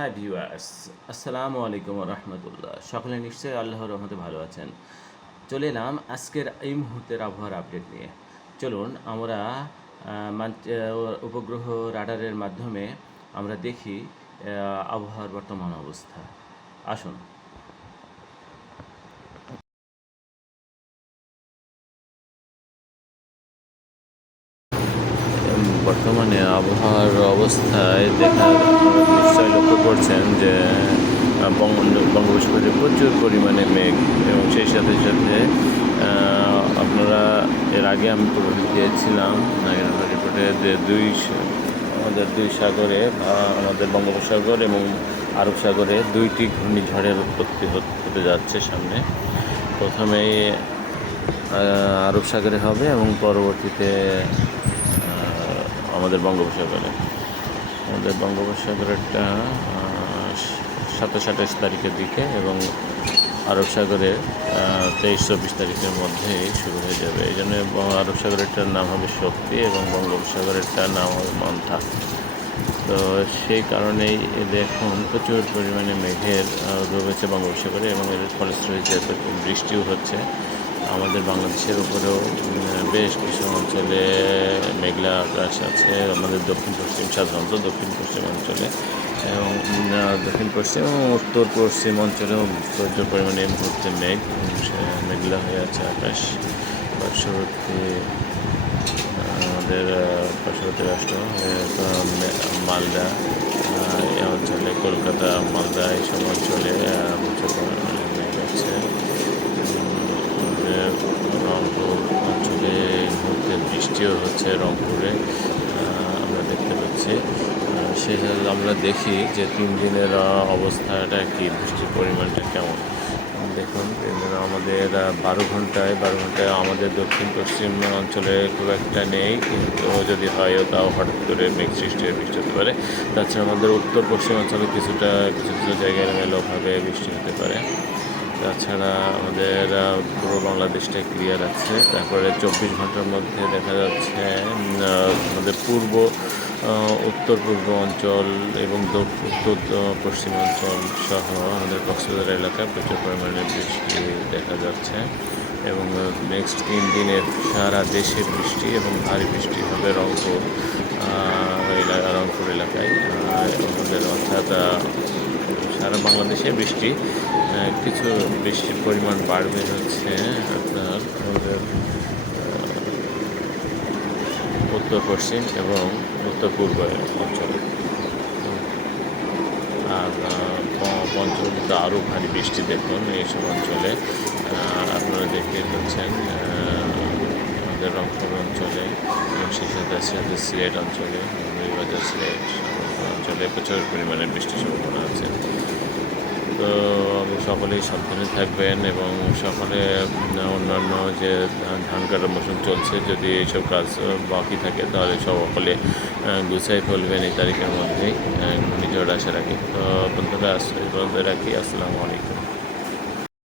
হ্যাঁ ভিউয়ার্স, আসসালামু আলাইকুম রহমতুল্লাহ। সকলে নিশ্চয়ই আল্লাহর রহমতে ভালো আছেন। চলে এলাম আজকের এই মুহূর্তের আবহাওয়ার আপডেট নিয়ে। চলুন আমরা উপগ্রহ রাডারের মাধ্যমে আমরা দেখি আবহাওয়ার বর্তমান অবস্থা। আসুন। বর্তমানে আবহাওয়ার অবস্থায় নিশ্চয়ই লক্ষ্য করছেন যে বঙ্গোপসাগরে প্রচুর পরিমাণে মেঘ, এবং সেই সাথে সাথে আপনারা এর আগে আমি দিয়েছিলাম রিপোর্টে যে আমাদের দুই সাগরে, আমাদের বঙ্গোপসাগর এবং আরব সাগরে দুইটি ঘূর্ণিঝড়ের উৎপত্তি হতে যাচ্ছে সামনে। প্রথমেই আরব সাগরে হবে এবং পরবর্তীতে আমাদের বঙ্গোপসাগরেরটা 27-28 তারিখের দিকে, এবং আরব সাগরে 23-24 তারিখের মধ্যে শুরু হয়ে যাবে। এই জন্য আরব সাগরেরটার নাম হবে শক্তি এবং বঙ্গোপসাগরেরটার নাম হবে মন্থা। তো সেই কারণেই দেখুন প্রচুর পরিমাণে মেঘের রয়েছে বঙ্গোপসাগরে, এবং এর ফলশ্রুতিতে বৃষ্টিও হচ্ছে। আমাদের বাংলাদেশের উপরেও বেশ কিছু অঞ্চলে মেঘলা আকাশ আছে, আমাদের সাধারণত দক্ষিণ পশ্চিম অঞ্চলে, এবং দক্ষিণ পশ্চিম এবং উত্তর পশ্চিম অঞ্চলেও প্রচুর পরিমাণে এই মুহূর্তে মেঘলা হয়ে আছে আকাশ। আমাদের পার্শ্ববর্তী রাষ্ট্র মালদা, এই অঞ্চলে কলকাতা, মালদা এইসব অঞ্চলে প্রচুর পরিমাণে মেঘ আছে। রংপুর অঞ্চলে এই মুহূর্তে বৃষ্টিও হচ্ছে, রংপুরে আমরা দেখতে পাচ্ছি। সেখানে আমরা দেখি যে 3 দিনের অবস্থাটা কি, বৃষ্টির পরিমাণটা কেমন। দেখুন আমাদের 12 ঘন্টায় আমাদের দক্ষিণ পশ্চিম অঞ্চলে খুব একটা নেই, কিন্তু যদি হয়ও তাও হঠাৎ করে মেঘ সৃষ্টি হয়ে বৃষ্টি হতে পারে। তাছাড়া আমাদের উত্তর পশ্চিম অঞ্চলে কিছু কিছু জায়গায় এলোমেলোভাবে বৃষ্টি হতে পারে। তাছাড়া আমাদের পুরো বাংলাদেশটা ক্লিয়ার আছে। তারপরে 24 ঘন্টার মধ্যে দেখা যাচ্ছে আমাদের উত্তর পূর্ব অঞ্চল এবং উত্তর পশ্চিম অঞ্চল সহ আমাদের কক্সবাজার এলাকায় প্রচুর পরিমাণে বৃষ্টি দেখা যাচ্ছে, এবং নেক্সট 3 দিনের সারা দেশে বৃষ্টি এবং ভারী বৃষ্টি হবে রংপুর এলাকায়। আমাদের অর্থাৎ সারা বাংলাদেশে বৃষ্টি, কিছু বৃষ্টির পরিমাণ বাড়বে হচ্ছে আপনার আমাদের উত্তর পশ্চিম এবং উত্তর পূর্ব অঞ্চলে। আর পঞ্চমীতে আরও ভারী বৃষ্টি দেখুন এইসব অঞ্চলে। আপনারা দেখতে পাচ্ছেন আমাদের রংপুর অঞ্চলে, এবং সেই সাথে সিলেট অঞ্চলে, মৌলভীবাজার সিলেট অঞ্চলে প্রচুর পরিমাণে বৃষ্টির সম্ভাবনা আছে। তো সকলেই সাবধানে থাকবেন, এবং সকলে অন্যান্য যে ধান কাটার মৌসুম চলছে, যদি এইসব কাজ বাকি থাকে তাহলে সকলে গুছাই ফেলবেন এই তারিখের মধ্যেই ঘূর্ণিঝড় আসার আগে। তো বন্ধুরা, রাখি। আসসালামু আলাইকুম।